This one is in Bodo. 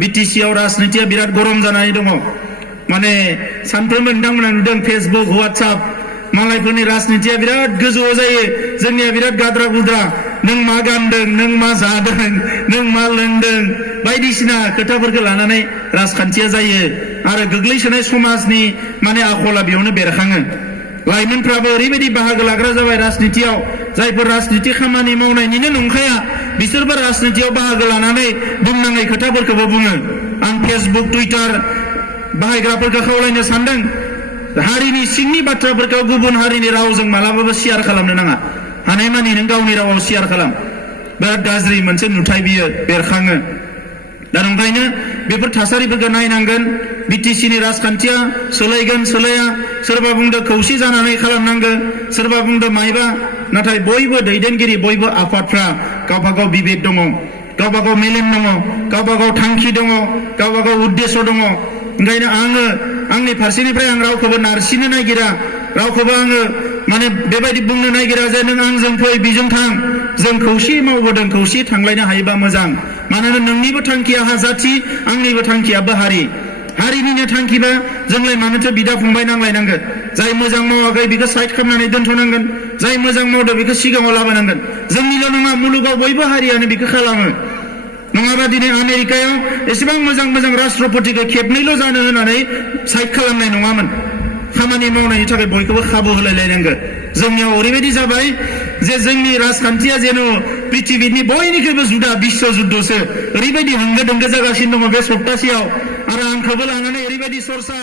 बिटिसिआव राजनितिया बिराद गरम जानानै दङ माने सानफ्रोमबो नोंथांमोना नुदों फेसबुक WhatsApp मालायफोरनि राजनितिया बिराद गोजौआव जायो जोंनिया बिराद गाद्रा गुद्रा नों मा गानदों नों मा जादों नों मा लोंदों बायदिसिना खोथाफोरखौ लानानै राजखान्थिया जायो आरो गोग्लैसोनाय समाजनि माने आखला बेयावनो बेरखाङो लाइमोनफ्राबो ओरैबायदि बाहागो लाग्रा जाबाय राजनितियाव जायफोर राजनिति खामानि मावनायनिनो नंखाया बिसोरबो राजनितियाव बाहागो लानानै बुंनाङै खोथाफोरखौबो बुङो आं फेसबुक टुइटार बाहायग्राफोरखौ खावलायनो सानदों हारिनि सिंनि बाथ्राफोरखौ गुबुन हारिनि रावजों मालाबाबो शेयार खालामनो नाङा हानायमानि नों गावनि रावाव शेयार खालाम बिराद गाज्रि मोनसे नुथाय बियो बेरखाङो दा ओंखायनो बेफोर थासारिफोरखौ नायनांगोन बिटिसिनि राजखान्थिया सोलायगोन सोलाया सोरबा बुंदो खौसे जानानै खालामनांगौ सोरबा बुंदो मायबा नाथाय बयबो दैदेनगिरि बयबो आफादफ्रा गावबा गाव बिबेक दङ गावबा गाव मेलेम दङ गावबा गाव थांखि दङ गावबा गाव उद्देश्य दङ ओंखायनो आङो आंनि फारसेनिफ्राय आं रावखौबो नारसिनो नागिरा रावखौबो आङो माने बेबायदि बुंनो नागिरा जे नों आंजों फै बिजों थां जों खौसे मावबोदों खौसे थांलायनो हायोबा मोजां मानोना नोंनिबो थांखिया हाजाथि आंनिबो थांखियाबो हारि हारिनिनो थांखिबा जोंलाय मानोथो बिदा फंबाय नांलायनांगोन जाय मोजां मावाखै बेखौ साइड खालामनानै दोनथ'नांगोन जाय मोजां मावदों बेखौ सिगाङाव लाबोनांगोन जोंनिल' नङा मुलुगाव बयबो हारियानो बेखौ खालामो नङाबा दिनै आमेरिकायाव एसेबां मोजां मोजां राष्ट्रपतिखौ खेबनैल' जानो होनानै साइड खालामनाय नङामोन खामानि मावनायनि थाखाय बयखौबो खाबु होलायलायनांगौ जोंनियाव ओरैबायदि जाबाय जे जोंनि राजखान्थिया जेन' पृथिबीनि बयनिख्रुइबो जुदा बिश्व जुद्धसो ओरैबायदि होंगो दोंगो जागासिनो दङ बे सप्तासेयाव आरो आंखौबो लानानै ओरैबायदि सरसा